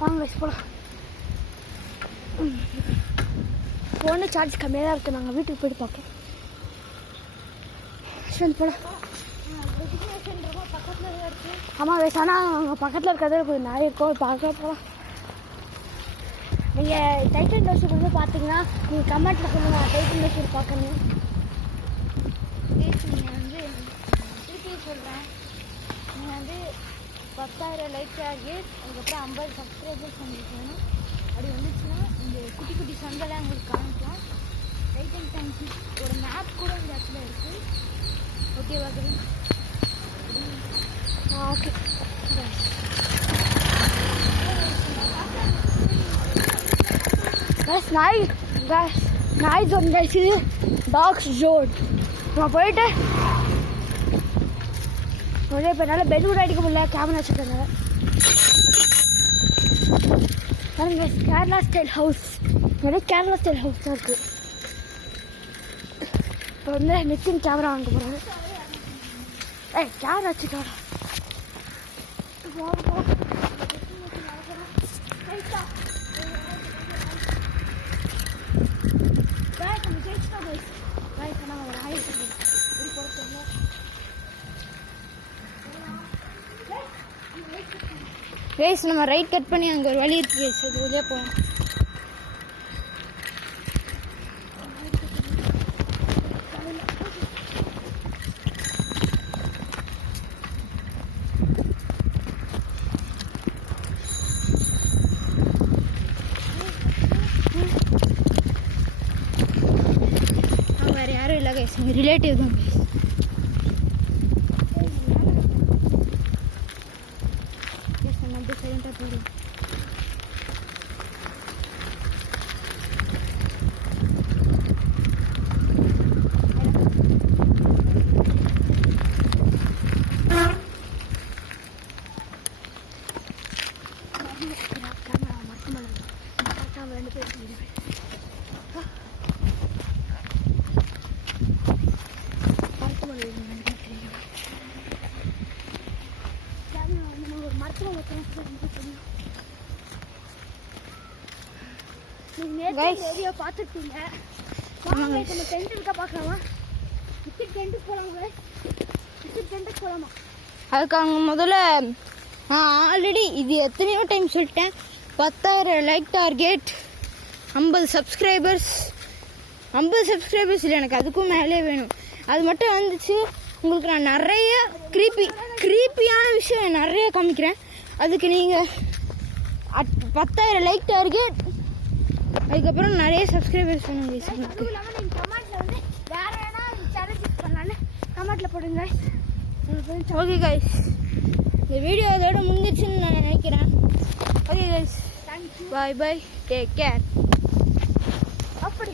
வாங்க கைஸ் போகலாம். Phone charge கம்மியாக தான் இருக்குது. நாங்கள் வீட்டுக்கு போய்ட்டு பார்ப்போம். போகலாம். ஆமாம் கைஸ், ஆனால் அங்கே பக்கத்தில் இருக்கிறதே கொஞ்சம் நிறைய இருக்கும். பார்க்க போகலாம். நீங்கள் டைட்டன் டோஸ்ட் வந்து பார்த்தீங்கன்னா நீங்கள் கமெண்ட்டில் சொல்லுங்கள். நான் டைட்டன் டோஸ்ட் பார்க்கணும். நீங்கள் வந்து திருப்பி சொல்கிறேன். நீங்கள் வந்து 10,000 லைக் டார்கெட், அதுக்கப்புறம் 50 சப்ஸ்கிரைபர்ஸ் உங்களுக்கு வேணும். அப்படி வந்துச்சுன்னா இந்த குட்டி குட்டி சங்கெல்லாம் உங்களுக்கு காமிக்கலாம். டைட்டன் டைம்ஸ் ஒரு மேப் கூட இந்த இடத்துல இருக்குது. ஓகேவா கவி? ஓகே கைஸ், நாய் ஜோன் கைஸ். இது டாக்ஸ் ஜோன். நான் போயிட்டு ஒரே இப்போ என்னால் பெட்ரூட் அடிக்க முடியல, கேமரா வச்சுருக்கேன். Guys, Kerala style house. நிறைய கேரளா ஸ்டைல் ஹவுஸ் தான் இருக்குது. இப்போ வந்து மிக்சிங் கேமரா வாங்க போகிறாங்க. கேமரா வச்சுக்கலாம். கைஸ், நம்ம ரைட் கட் பண்ணி அங்கே ஒரு வழி இருக்குது கைஸ், அது வழியாக போகலாம். வேறு யாரும் இல்லை கைஸ், எங்கள் ரிலேட்டிவ் தான் கைஸ். வீடியோ பார்த்துருப்பீங்க. நம்ம டென்ட் இருக்கா பார்க்கலாமா? டிக்கெட் டென்ட்டுக்கு போகலாமா? டிக்கெட் டென்ட்டுக்கு போகலாமா? அதுக்கு அவங்க முதல்ல நான் ஆல்ரெடி இது எத்தனையோ டைம் சொல்லிட்டேன். 10,000 லைக் டார்கெட், 50 சப்ஸ்கிரைபர்ஸ். 50 சப்ஸ்கிரைபர்ஸ் இல்லை, எனக்கு அதுக்கும் மேலே வேணும். அது மட்டும் வந்துச்சு உங்களுக்கு நான் நிறைய க்ரீப்பியான விஷயம் நிறைய காமிக்கிறேன். அதுக்கு நீங்கள் 10,000 லைக் டார்கெட், அதுக்கப்புறம் நிறைய சப்ஸ்கிரைபர்ஸ் வேணும். ஓகே கைஸ், இந்த வீடியோ அதோட முடிஞ்சிச்சுன்னு நான் நினைக்கிறேன். ஓகே கைஸ், பாய் பாய், டேக் கேர். அப்படி